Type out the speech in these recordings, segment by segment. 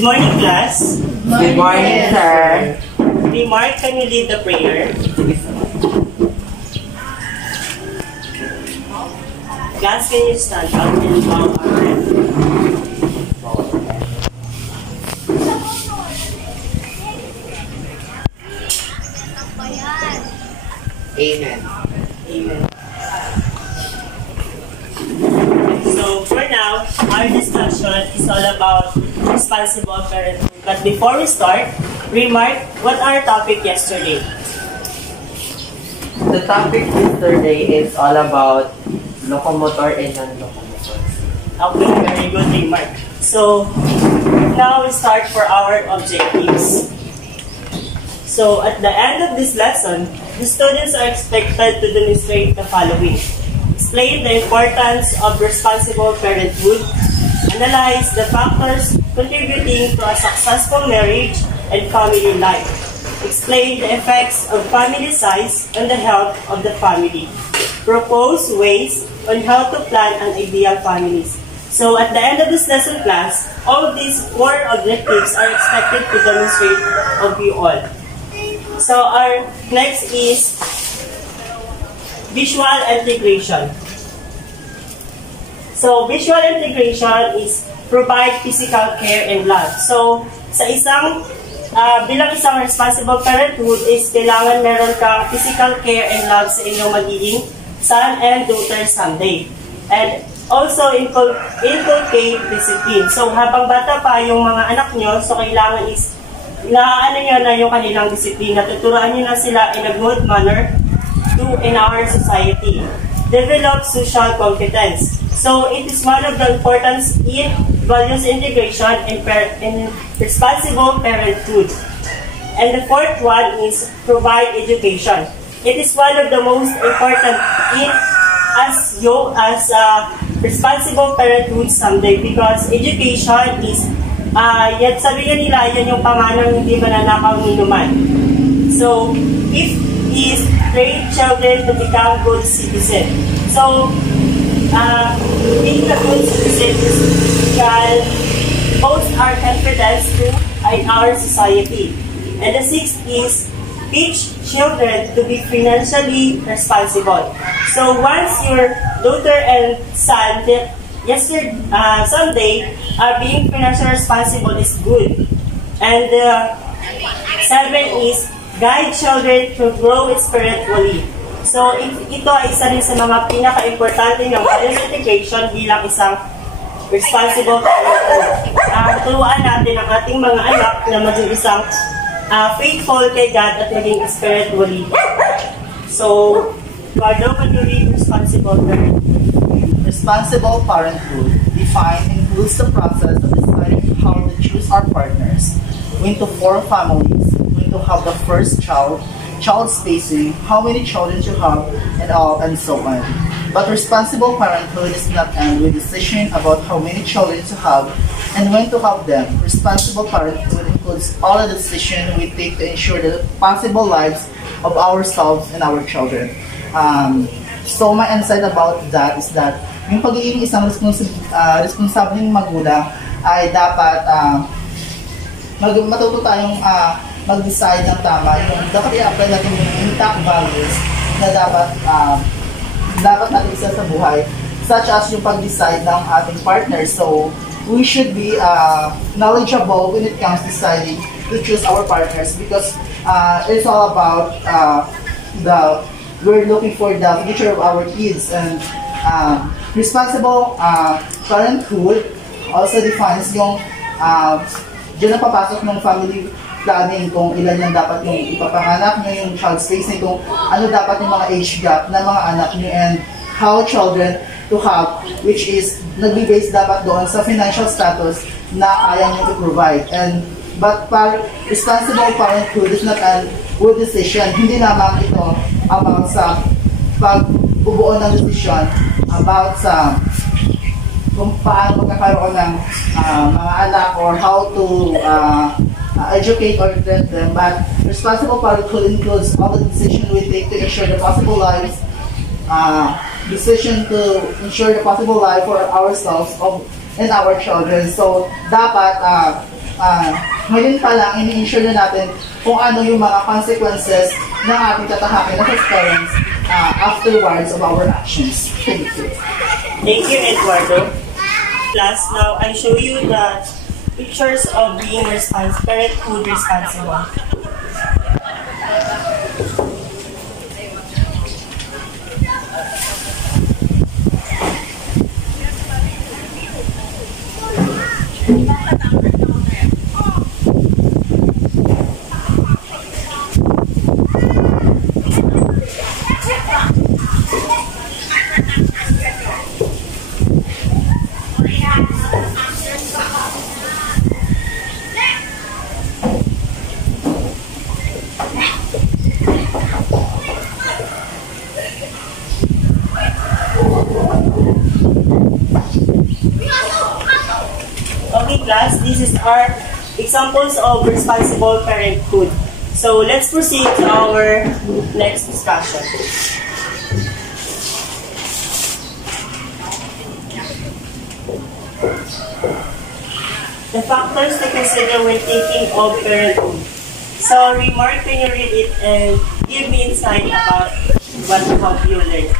Good morning, class. Good morning, sir. Mark, can you lead the prayer? Class, can you stand up and bow our head? Amen. Amen. So, for now, our discussion is all about responsible parenthood. But before we start, remark what our topic yesterday. The topic yesterday is all about locomotor and non-locomotors. Okay, very good remark. So, now we start for our objectives. So, at the end of this lesson, the students are expected to demonstrate the following. Explain the importance of responsible parenthood, analyze the factors contributing to a successful marriage and family life, explain the effects of family size on the health of the family, propose ways on how to plan an ideal family. So at the end of this lesson class, all of these 4 objectives are expected to demonstrate of you all. So our next is visual integration. So visual integration is provide physical care and love. So sa bilang isang responsible parenthood is kailangan meron kang physical care and love sa inyong magiging son and daughter someday. And also inculcate discipline. So habang bata pa yung mga anak nyo, so kailangan is nyo na yung kanilang disiplina. Tuturuan nyo na sila in a good manner in our society. Develop social competence. So it is one of the importance in values integration and responsible parenthood. And the 4th one is provide education. It is one of the most important as responsible parenthood someday because education is sabi nga nila, yan yung panganang hindi mananakaw ni naman. So, if is train children to become good citizens. So, being a good citizen is both our confidence in our society. And the 6th is teach children to be financially responsible. So, once your daughter and son someday, being financially responsible is good. And 7 is guide children to grow spiritually. So, ito ay isa rin sa mga pinaka-importante ng values integration bilang isang responsible parenthood. Turuan natin ang ating mga anak na maging isang faithful kay God at maging spiritually. So, Eduardo, can you read responsible parenthood? Responsible parenthood defined includes the process of deciding how to choose our partners, when to form families, when to have the first child spacing, how many children to have, and so on. But responsible parenthood does not end with decision about how many children to have and when to have them. Responsible parenthood includes all the decisions we take to ensure the possible lives of ourselves and our children. So my insight about that is that yung pagiging isang responsableng magulang ay dapat matuto tayong mag-decide ng tama. Yung dapat i-apply natin yung intact values na dapat natin isa sa buhay, such as yung pag-decide ng ating partner. So we should be knowledgeable when it comes to deciding to choose our partners because it's all about we're looking for the future of our kids. And responsible parenthood also defines yung dyan na papasok ng family planning kung ilan yung dapat yung ipapanganak nyo, yung child spacing, kung ano dapat yung mga age gap ng mga anak nyo, and how children to have, which is nag-base dapat doon sa financial status na kaya nyo to provide. But responsible parenthood is not a good decision. Hindi naman ito about sa pagbubuo ng decision about sa kung paano magkakaroon ng mga anak or how to educate or train them. But responsible parenthood includes all the decisions we take to ensure the possible lives, decision to ensure the possible life for ourselves and our children. So dapat ngayon pa lang, ini-ensure na natin kung ano yung mga consequences ng ating tatahakin as parents afterwards of our actions. Thank you. Thank you, Eduardo. Class, now I show you the pictures of being parenthood responsible. Okay, class, this is our examples of responsible parenthood. So let's proceed to our next discussion. The factors to consider when thinking of parenthood. So remark when you read it and give me insight about what have you learned.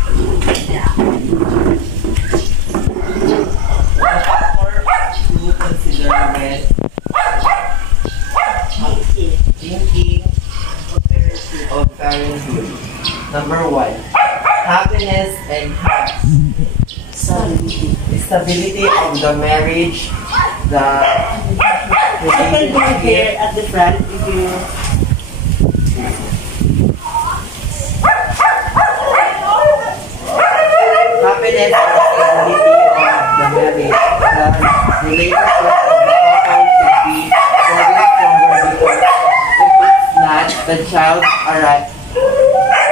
To consider when thinking of parenthood. Number 1, happiness and health. Stability of the marriage, the You can do it here at the front if you... happiness and stability of the marriage. The relationship of the couple should be very stronger because if it's not, the child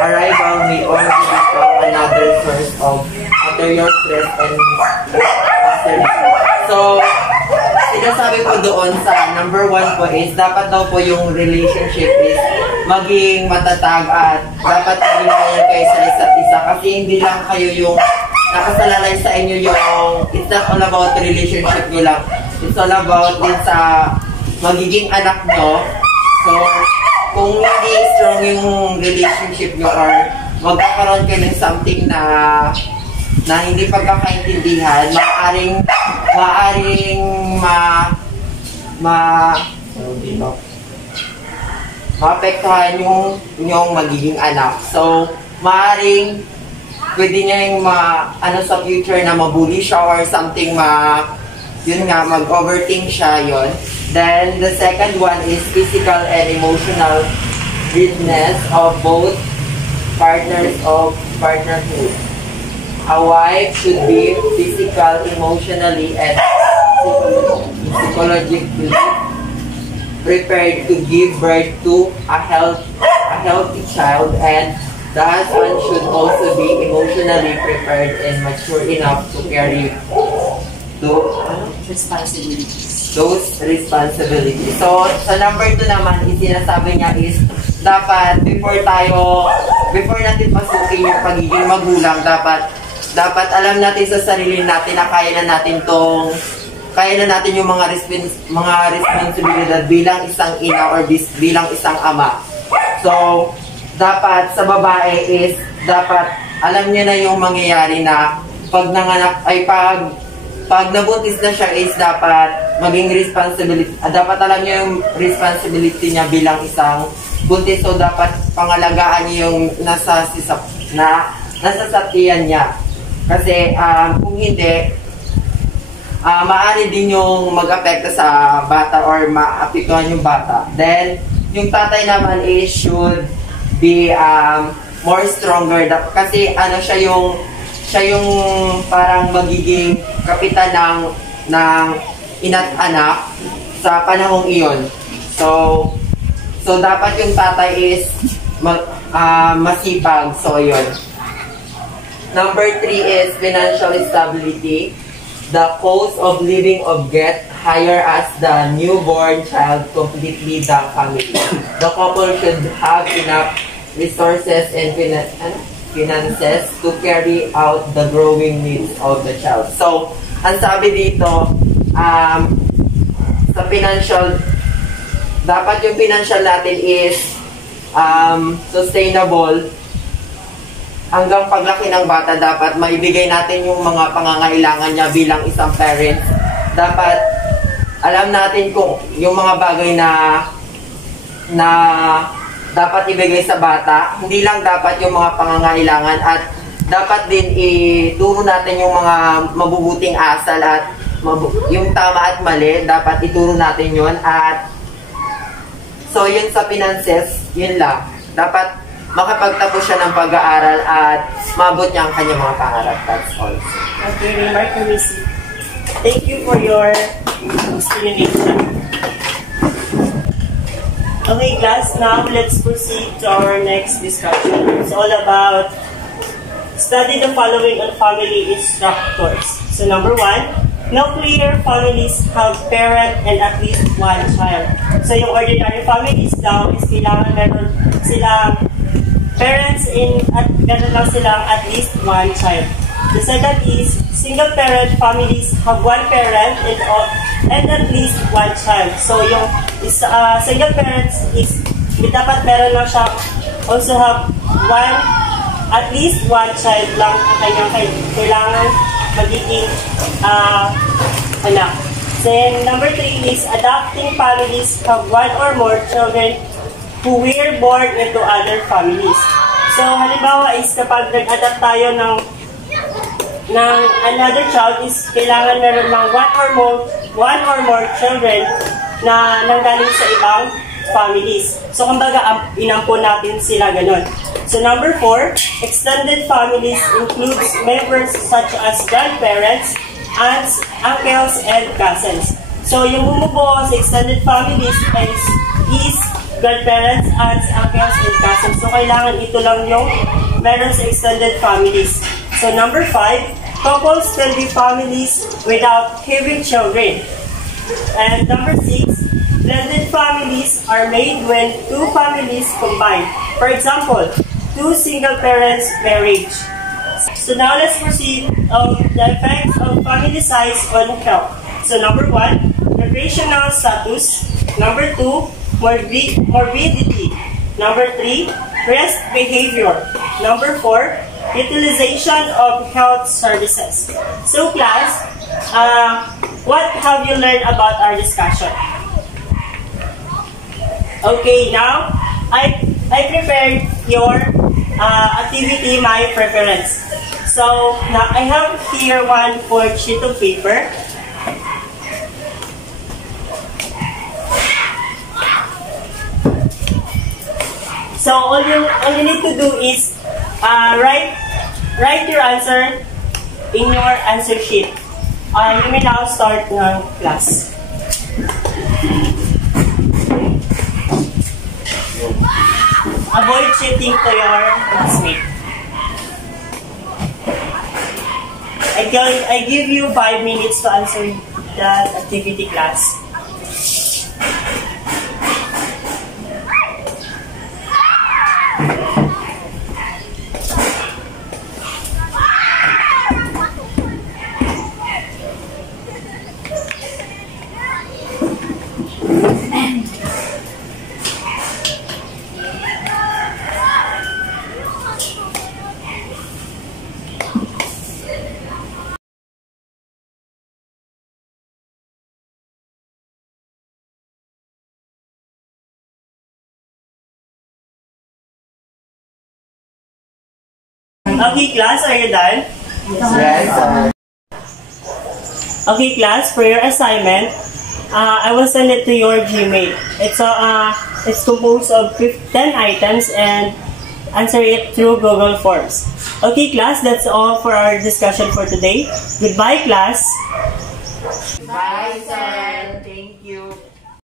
arrival may only become another source of material stress and misery. So, sinasabi ko doon sa number 1 po is dapat daw po yung relationship is maging matatag at dapat maging loyal kayo sa isa't isa kasi hindi lang kayo yung nakasalalay sa inyo yung it's not all about relationship nyo lang. It's all about din sa magiging anak nyo. So, kung hindi strong yung relationship nyo or magkakaroon kayo ng something na hindi pagkakaintindihan, maaaring maapektuhan yung magiging anak. So, maaaring pwede niya yung sa future na mabully siya or something yun nga, mag-overthink siya yun. Then, the second one is physical and emotional readiness of both partners of partnerhood. A wife should be physical, emotionally, and psychologically prepared to give birth to a healthy child, and the husband should also be emotionally prepared and mature enough to carry those responsibilities. So, sa number 2 naman, sinasabi niya is, dapat before natin pasukin yung pagiging magulang, dapat alam natin sa sarili natin na kaya na natin yung mga responsibilidad bilang isang ina or bilang isang ama. So, dapat sa babae is, dapat alam niya na yung mangyayari na pag nanganak, ay pag nabuntis na siya is dapat maging responsibility, dapat alam niya yung responsibility niya bilang isang buntis. So, dapat pangalagaan niya yung nasa sakyan niya. Kasi kung hindi, maaari din yung mag-apekto sa bata or maapektuhan yung bata. Then, yung tatay naman is should be more stronger. Kasi siya yung parang magiging kapitan ng ina't anak sa panahong iyon. So dapat yung tatay is masipag. So, yun. Number 3 is financial stability. The cost of living of get higher as the newborn child completely the family. The couple should have enough resources and finances to carry out the growing needs of the child. So, ang sabi dito, sa financial, dapat yung financial natin is sustainable. Hanggang paglaki ng bata, dapat maibigay natin yung mga pangangailangan niya bilang isang parent. Dapat alam natin kung yung mga bagay na dapat ibigay sa bata, hindi lang dapat yung mga pangangailangan, at dapat din ituro natin yung mga mabubuting asal at yung tama at mali, dapat ituro natin yun. At so yun sa finances, yun lang. Dapat makapagtapos siya ng pag-aaral at maabot niya ang kanyang mga pangarap. That's all. Okay, Remark Committee. Thank you for your explanation. Okay, class, now let's proceed to our next discussion. It's all about study the following on family structures. So number 1, nuclear families have parent and at least one child. So yung ordinary families daw is kailangan meron silang parents at meron lang silang at least one child. The second is single parent families have one parent and at least one child. So yung single parents is dapat meron lang siya also have at least one child lang ang kanyang kailangan magiging anak. Then number 3 is adopting families have one or more children who were born into other families. So, halimbawa is kapag nag-adapt tayo ng another child is kailangan meron ng one or more children na nanggaling sa ibang families. So, kumbaga, inampon natin sila ganun. So, number 4, extended families includes members such as grandparents, aunts, uncles, and cousins. So, yung bumubuo sa extended families is grandparents, aunts, uncles, and cousins. So, kailangan ito lang yung meron sa extended families. So, number 5, couples can be families without having children. And number 6, blended families are made when two families combine. For example, two single parents marriage. So, now let's proceed on the effects of family size on health. So, number 1, recreational status. Number 2, morbidity. Number 3, rest behavior. Number 4, utilization of health services. So class, what have you learned about our discussion? Okay, now I prepared your activity, my preference. So now I have here 1/4 sheet of paper. So all you need to do is write your answer in your answer sheet. You may now start ng class. Avoid cheating to your classmate. I give you 5 minutes to answer that activity, class. Okay, class, are you done? Yes. Okay, class, for your assignment, I will send it to your Gmail. It's composed of 10 items and answer it through Google Forms. Okay, class, that's all for our discussion for today. Goodbye, class. Bye, sir.